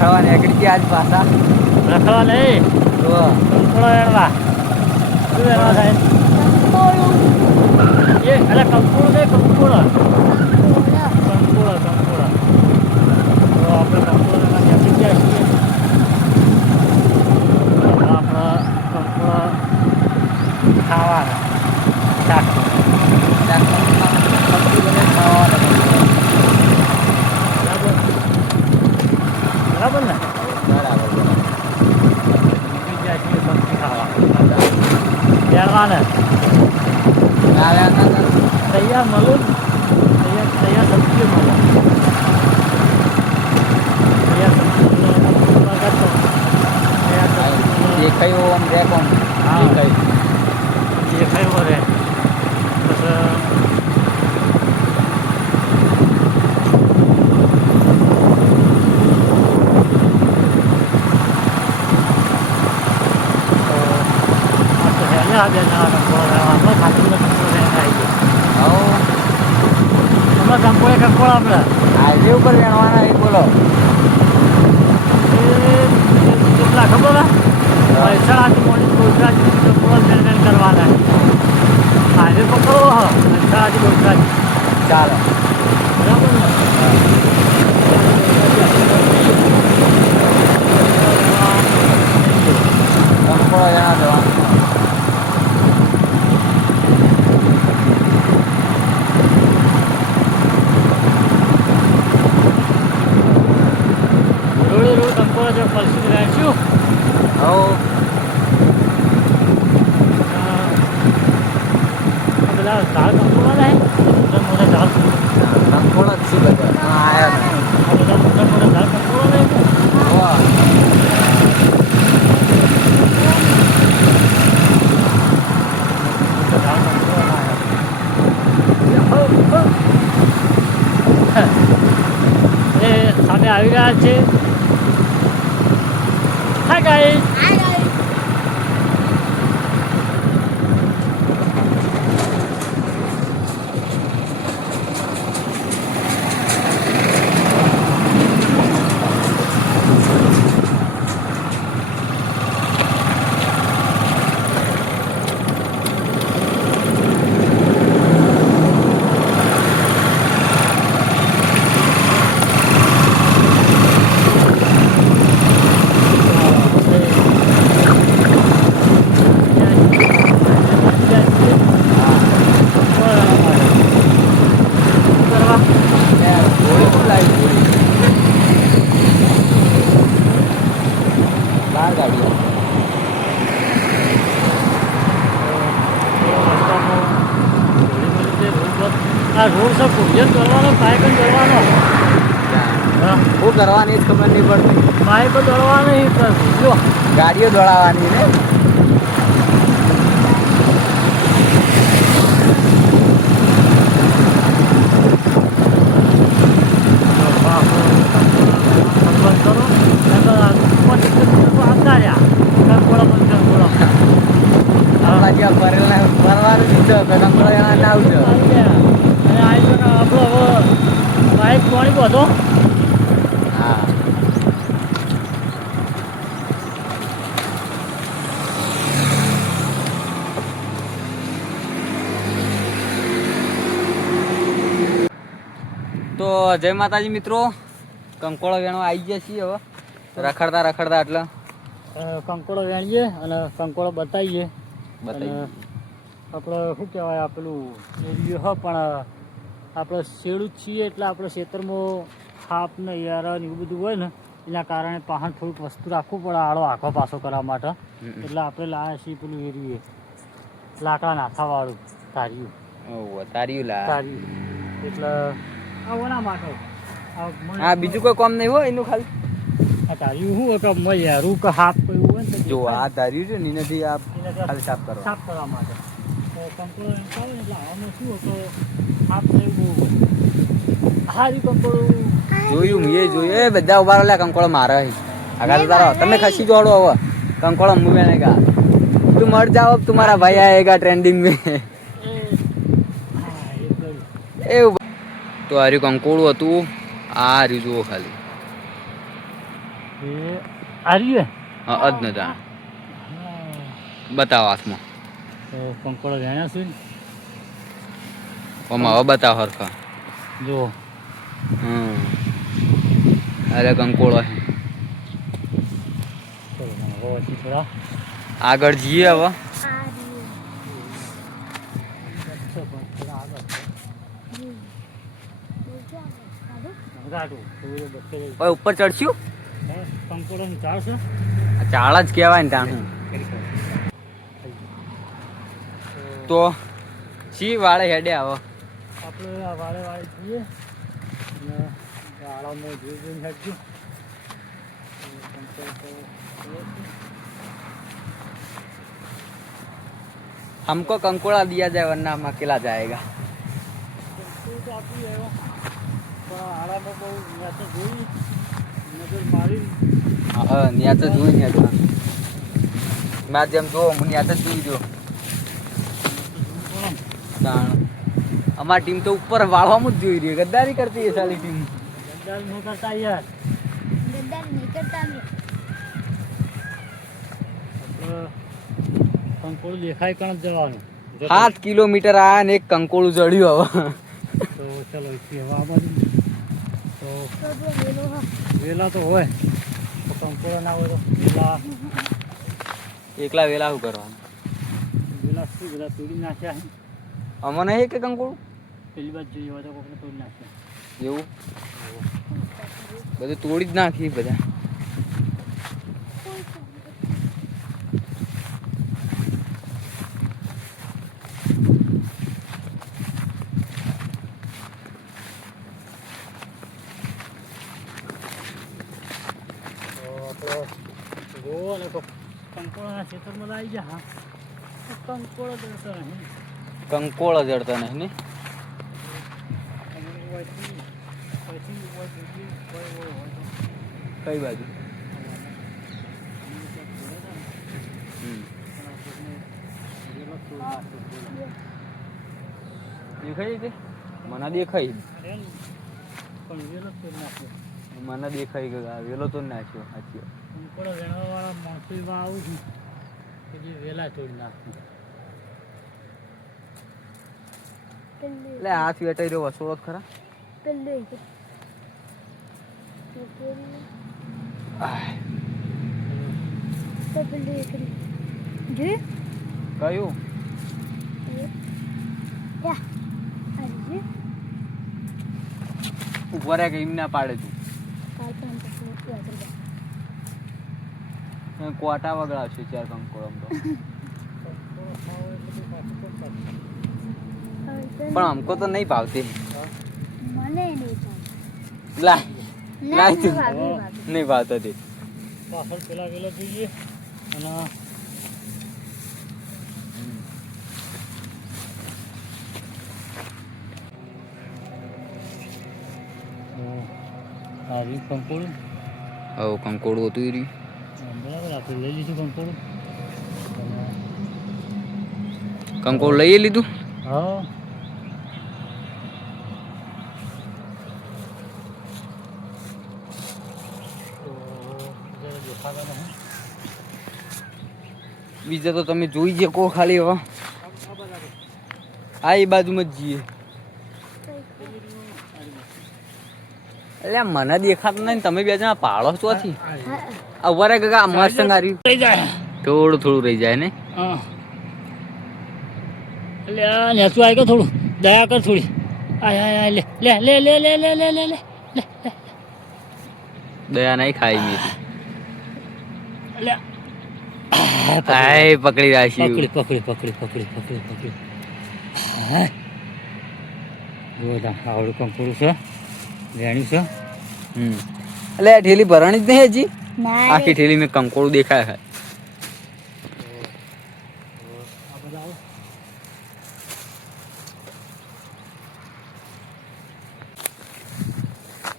રખડવા નીકળી ગયા આજ પાછા. રખડવા નહીં કંકોડો વેણવા. શું વેણવા થાય? એ અરે કંકોડો નહીં, કંકોડો કંકોડો કંકોડો. તો આપણે કંકોડો વેણવા નીકળી ગયા છીએ. આપણે કંકોડો ખાવાના શાક બરાબર ને? વેણવાને તૈયાર મળું, તૈયાર સબ્જી મળે. તૈયાર સબ્જી દેખાયું આમ રે કોણ દેખાયું રે પછી કંકોડો આપણે હાઈવે ઉપર વેણવાના એ બોલો. કેટલા ખબર મહેસાણાથી મોડી ગુજરાતી કંકોડો વેણ કરવાના. હાઈવે પકડો મહેસાણાથી ગુજરાતી ચાલો બરાબર ને? કંકોડો વેણવા જવાનું. સામે આવી રહ્યા છે. Hi guys. આ રોડ સર પૂજન કરવાનો, પાઇપ દોડવાનો. શું કરવાની જ ખબર નહીં પડતી. પાઇપ દોડવાની જો ગાડીઓ દોડાવવાની ને. બધો હા તો જય માતાજી મિત્રો, કંકોડો વેણવા આવી ગયા છીએ. હવે રખડતા રખડતા એટલે કંકોડો વેણીએ અને કંકોડો બતાવીએ. આપણે શું કહેવાય આપેલું એરિયો હ પણ આપણે શેડું જ છીએ એટલે આપણે ખેતરમાં થાપ ને યાર ને એવું બધું હોય ને એના કારણે પાછળ થોડુંક વસ્તુ રાખવું પડે આડો આખો પાછો કરવા માટે. એટલે આપણે લાવ્યા છીએ પેલું એરિયું લાકડા નાથાવાળું તાર્યું. તાર્યું એટલે આના માટે હા બીજું કોઈ કામ નહીં હોય એનું ખાલી આ તાર્યું શું કે યારું કે હાફ એવું હોય ને જો આ તાર્યું છે ને એનાથી આ ખાલી સાફ કરવા માટે. કંકોડો એમ આવે એટલે આમાં શું હતો હાફ થયું બહુ હારી કંકોડો જોયું મેં જોયું. એ બધા ઉભા રહેલા કંકોડો મારે આગળ તારો તમે ખસી જોડો હવે કંકોડો મુવે ને કા તું મર જાઓ तुम्हारा भाई आएगा ट्रेंडिंग में એવું. તો આ રહ્યું કંકોડું હતું. આ રહ્યું જુઓ ખાલી એ આર્યું હા અજ ન જાણ બતાવો હાથમાં તો કંકોડો વેણ્યા છે ને ઓમાં હવે બતાવો હરખા જો અરે કંકોળો છે ચલો હવે પછી થોડા આગળ જઈએ હવે છે પણ થોડા આગળ ગાડું હવે ઉપર ચડશું કંકોડોનું ઝાડ છે આ ચાળ જ કહેવાય ને તાણું તો શી વાળે હેડે આવો આપણે આ વાળે વાળે જઈએ અને વાળામાં જોઈને હેડજો हमको कंकोड़ा दिया जाए वरना हम अकेला जाएगा તો આપી આવ્યો પણ આળામાં બહુ ત્યાં તો જોઈ નજર મારી હા ત્યાં તો જોઈ ને મેં જેમ જો હું ત્યાં તો જોઈ જો તાણ અમારી ટીમ તો ઉપર વાળવામાં જ જોઈ રહી ગદ્દારી કરતી એ સારી ટીમ ગદ્દાર નહીં કરતા યાર ગદ્દાર નહીં કરતા અમે. કંકોડું દેખાય કણ જ જવાનું 7 કિલોમીટર આયા ને એક કંકોળું ચડ્યું હવે તો ચલો અહીંથી હવે આ બાજુ તો તો જો વેલો હા. વેલા તો હોય તો કંકોડા ના હોય તો વેલા એકલા વેલા શું કરવાનું વેલા શું વેલા તોડી નાખ્યા છે અમને હે કે કંકોળું પેલી બાજુ જોઈએ હોય તો કોઈને તોડી નાખ્યા એવું બધું તોડી જ નાખી બધા તો આપણે જોવો ને તો કંકોડાના ખેતરમાં આવી ગયા હા તો કંકોડો દરતો નહીં કંકોળ જડતા નહીં ને કઈ બાજુ દેખાય છે મને દેખાય મને દેખાય કે આ વેલો તો નાખ્યો સાચી કંકોડો વેણવાવાળા માણસો એવા આવું છું કે જે વેલા તોડી નાખું પેલું એટલે હાથ વેટાઈ રહ્યો વસોડો જ ખરા પેલું એક. તો પેલું તો પેલું એક જોયું કયું યા અરે જોયું ઉપર કે એમ ના પાડે તું કાલ પણ પછી આગળ જા. કોટા વગડાવશે ચાર કંકોળમ તો હવે તો પણ અમકો તો નહીં ભાવતી મને નહીં ભાવે. લા ના, લાય નહીં તું ભાવે, નહીં ભાવે. નહીં ભાવતો તે પાછળ પેલા વેલા જોઈએ અને આ રહ્યું કંકોડું હવે કંકોળું હતું એ રહ્યું બરાબર આપણે લઈ લીધું કંકોડું કંકોળ લઈ લીધું હા તો જરા દેખાતા નહીં બીજા તો તમે જોઈ જે કો ખાલી હવે આ એ બાજુમાં જ જઈએ એટલે મને દેખાતું નહીં તમે બે જણા પાડો ચોથી હા, આ ઉભા રહે કાકા મસ્ત હાર્યું થઈ જાય થોડું થોડું રહી જાય ને હા એટલે આ નેસું આવી ગયો થોડું દયા કર થોડી આય આય આય લે લે લે લે લે લે લે લે લે દયા નહીં ખાઈ મી લે હાય પકડી રાખ્યું પકડી પકડી પકડી પકડી પકડી પકડી હા જો આવડું કંકુડું છે વેણ્યું છે એટલે આ ઠેલી ભરાણી જ નહીં હજી ના આખી રે. ઠેલી મેં કંકોળું દેખાય છે આ બધા આવો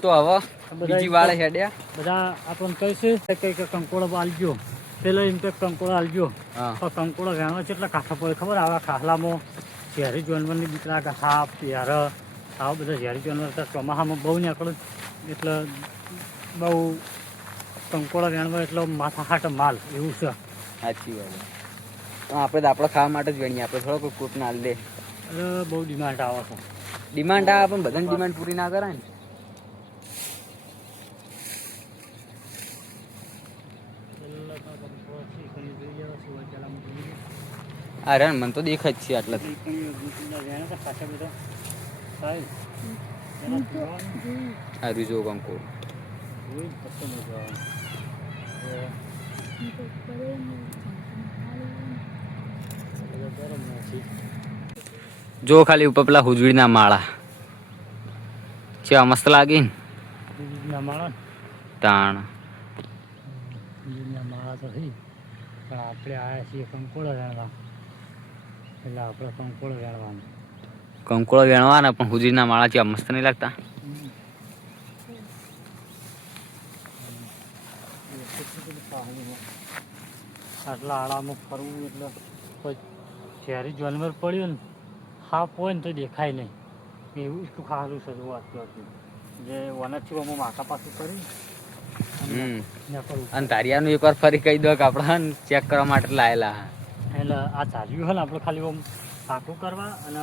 તો હવે બીજી વાળે હેડ્યા બધા આપણને કહીશે કે કંકોડો આલજો પેલો એમ કે કંકોડો આલજો હા પણ કંકોડો વેણવા છે એટલે કાંઠા પડે ખબર આવા ખાખલામાં ઝેરી જાનવરની બીક લાગે સાપ યાર આવા બધા ઝેરી જાનવર તો ચોમાસામાં બહુ નીકળે એટલે બહુ કંકોડા વેણવા એટલો માથા હાટ માલ એવું છે. સાચી વાત છે. પણ આપણે તો આપણે ખાવા માટે જ વેણીએ, આપણે થોડો કોઈ કોક ના લે. એટલે બહુ ડિમાન્ડ આવે છે. ડિમાન્ડ આવે પણ બધાની ડિમાન્ડ પૂરી ના કરાય ને. અરે મને તો દેખાય જ છે આટલાથી. આ રીજો કંકોડો. જો ખાલી ઉપર પેલા હુજવીના માળા કેવા મસ્ત લાગે ને તાણ. માળા તો થઈ પણ આપણે આવ્યા છીએ કંકોડો વેણવા, એટલે આપણે કંકોડો વેણવાનું. કંકોળો વેણવાના પણ હુજવીના માળા કેવા મસ્ત નહીં લાગતા. આટલા આળામાં ફરવું એટલે કોઈ શહેરી જાનવર પડ્યું ને હાફ હોય ને તો દેખાય નહીં એવું એટલું ખાવાનું છે. જોવા જે વનથી અમે માથા પાછું કરી અને તારિયાનું એકવાર ફરી કહી દો કે આપણે ચેક કરવા માટે લાયેલા. એટલે આ ચાલ્યું હોય ને આપણે ખાલી આમ પાકું કરવા અને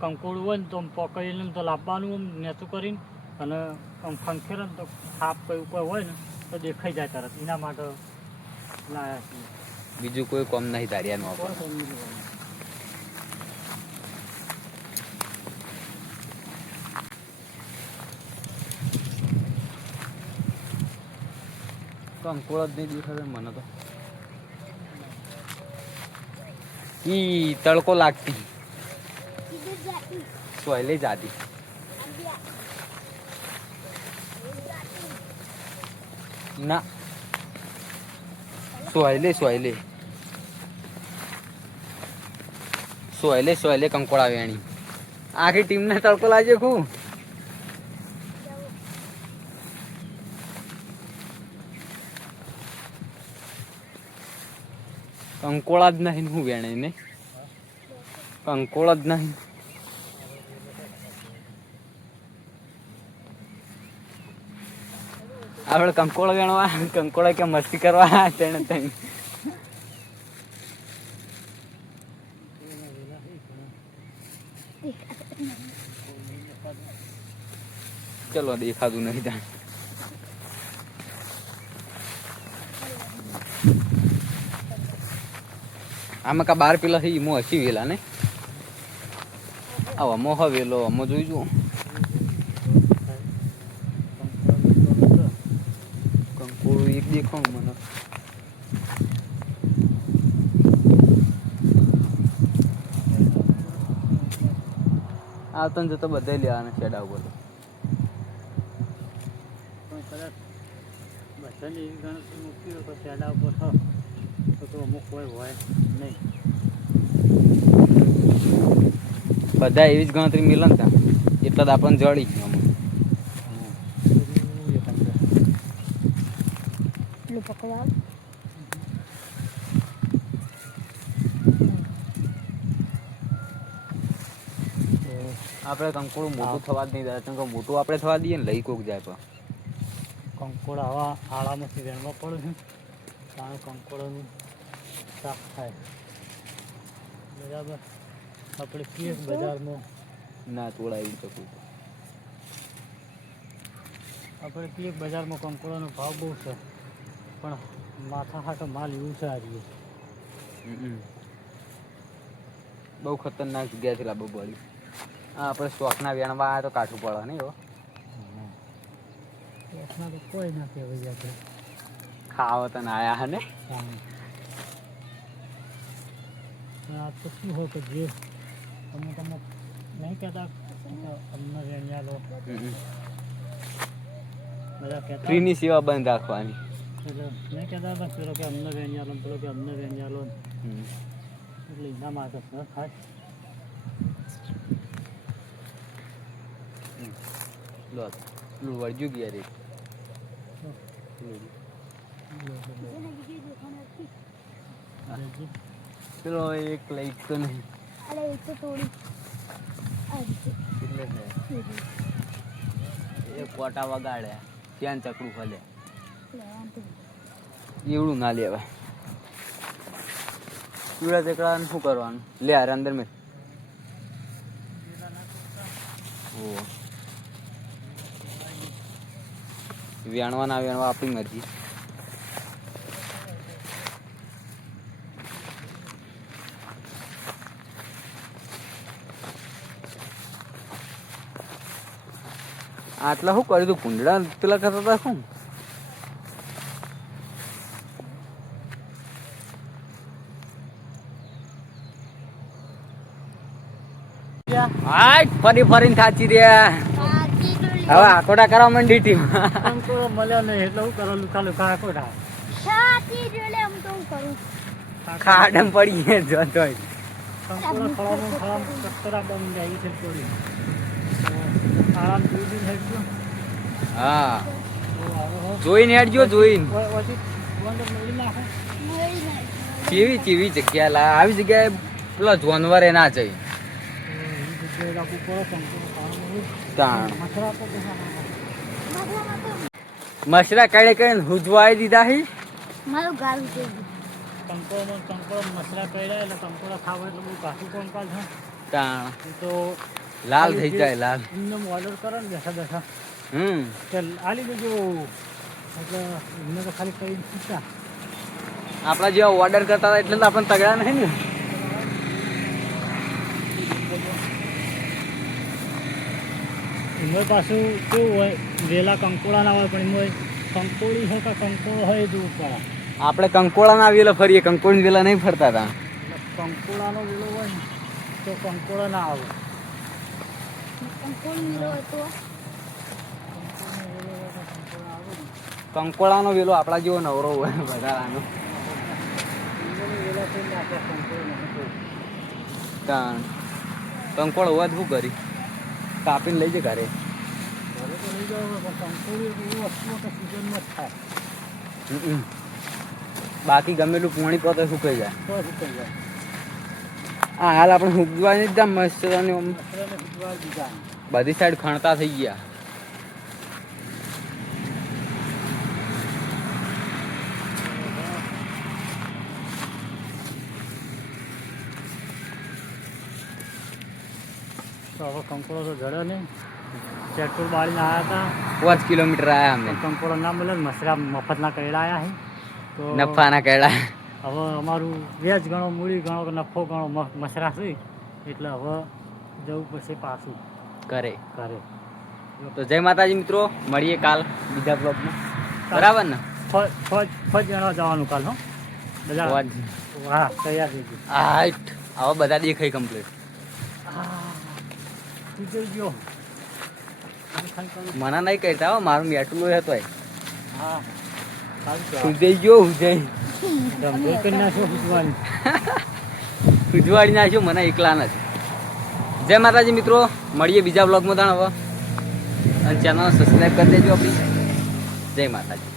કંકોડું હોય ને તો આમ પકડીને તો લાવવાનું આમ નેતું કરીને અને આમ ખંખેરે ને તો સાપ કયું કોઈ હોય ને તો દેખાઈ જાય તરત. એના માટે લાયા છીએ. બીજું કોઈ કોમ નહીં તારિયાનું આપણે. કંકોળો જ નહીં દેખાતો મને તો. ઈ તડકો લાગતી સોયલે જાતી. ના સોયલે સોયલે સોયલે સોયલે કંકોડા વેણી. આખી ટીમને તડકો લાગ્યો ખૂબ. કંકોળા જ નહીં હું વેણે ને કંકોળા જ નહીં. આપણે કંકોળો વેણવા કંકોળા કે મસ્તી કરવા તેને તઈ. ચલો દેખાતું નહીં ત્યાં. આમાં કા બાર પેલા થઈ મો હસી વેલા ને આવા મોહ વેલો અમો જોઈજો. કંકોડું એક દેખાવ મને. આવતા જતો બધા લેવાના છેડા ઉપર. કદાચ બધાની એવી ગણતરી મૂકી હોય તો શેડા ઉપર તો અમુક કોઈ હોય નહીં. બધા એવી જ ગણતરી મિલે ને ત્યાં એટલા જ આપણને જળી. પકડવા આપણે કંકોડું મોટું થવા જ નહીં દે. કેમ કે મોટું આપણે થવા દઈએ ને લઈ કોક જાય પણ કંકોડા હવા આળામાંથી વેણવા પડે છે ત્યારે કંકોડાનું સાફ થાય. બરાબર આપણે કીએ બજારમાં ના તોડાવી શકું. આપણે કીએ બજારમાં કંકોડાનો ભાવ બહુ છે પણ માથા હાટો માલ એવું છે. આ રહ્યું બહુ ખતરનાક જગ્યાથી લાવવું પડ્યું. હા આપણે શોખના વેણવા આવ્યા તો કાઠું પડે નહીં હો. એટલા તો કોઈ ના કહેવાય આપણે ખાવા તો ના આયા હે ને. આ તો શું હોય કે જે તમે નહીં કહેતા અમને વેણ્યા લો બધા કહેતા ફ્રીની સેવા બંધ રાખવાની. એટલે નહીં કહેતા હતા પેલો કે અમને વેણ્યા લો પેલો કે અમને વેણ્યા લો એટલે એના માટે ખાસ લો પેલું વળજુ ગયા રે. પેલો એક લાઈક તો નહીં અરે એ તો થોડી એટલે છે એ કોટા વગાડ્યા ત્યાં ચકડું ખોલે. એવડું ના લેવાય. પીળા ચકડાને શું કરવાનું? લે હારે અંદર મેં. વેણવા ના વેણવા આપણી મરજી. આટલા શું કર્યું તું? કુંડળા પેલા કરતા હતા શું? હાય ફરી ફરીને થાચી રહ્યા. હવે આકોડા કરવા માંડી ટીમ. કંકોડો મળ્યો નહીં એટલે હું કરો લુખા લુખા આકોડા. ખાડમ પડી જતો. કંકોડો ખળામાં કચરા બંધ જાય છે થોડી. આરામ જોઈ હેડજો. હા જોઈને હેડજો જોઈને. કેવી કેવી જગ્યા લા આવી જગ્યાએ પેલા જાનવર ના જાય. મસરા કાઢે કઈ હુજવાઈ દીધા હી. મારું ગાલું છે કંકોડો મસરા પડ્યા એટલે કંકોડો ખાવા એટલે બહુ કાઠું કંકાલ છે. તાણ તો લાલ થઈ જાય લાલ. એમને ઓર્ડર કરો ને બેઠા બેઠા હમ કે આલી દેજો એટલે એમને તો ખાલી કઈ પૂછતા. આપડા જેવા ઓર્ડર કરતા હતા એટલે તો આપણને તગડા નહીં ને. એમાં પાછું કેવું હોય વેલા કંકોડા ના હોય પણ એમાં કંકોડી હોય કે કંકોડો હોય એ જોવું પડે. આપણે કંકોળા ના વેલા ફરીએ, કંકોડી વેલા નહીં ફરતા હતા. એટલે કંકોડાનો વેલો હોય ને તો કંકોડો ના આવે. કંકોળાનો વેલો આપણા જેવો નવરો હોય વધારાનો. તાણ કંકોળ હોવા જ શું કરી કાપીને લઈ જાય ઘરે. બાકી ગમેલું પોણી પોતે સુકાઈ જાય. હા હાલ આપણે સુકવાની જ મસ્ત બધી સાઈડ ખણતા થઈ ગયા. તો હવે કંકોડો તો જડ્યો નહીં. પેટ્રોલ બાળીને આવ્યા હતા 5 કિલોમીટર આવ્યા અમે. કંકોડો ના મળે મસરા મફતના કયડા આવ્યા છે તો નફાના કેળા. હવે અમારું વેજ ગણો મૂડી ગણો કે નફો ગણો મસરા છે એટલે હવે જવું પડશે પાછું કરે. ઘરે. તો જય માતાજી મિત્રો, મળીએ કાલ બીજા બ્લોગમાં. બરાબર ને? ફજ જણા જવાનું કાલ. હો બધા હા તૈયાર થઈ ગયું. હાઈટ આવા બધા દેખાય કમ્પ્લીટ. તું જઈ ગયો મને નહીં કહેતા હો, મારું મેટલું હતો. હા સુજઈ ગયો ઉજઈ ધમધો કરી નાખ્યો ઉજવાની. ઉજવાડી નાખ્યો મને એકલા નથી. જય માતાજી મિત્રો, મળીએ બીજા બ્લોગમાં તાણ હવે. અને ચેનલ સબસ્ક્રાઈબ કરી દેજો આપણી. જય માતાજી.